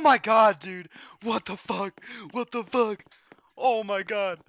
Oh my god, dude! What the fuck? What the fuck? Oh my god!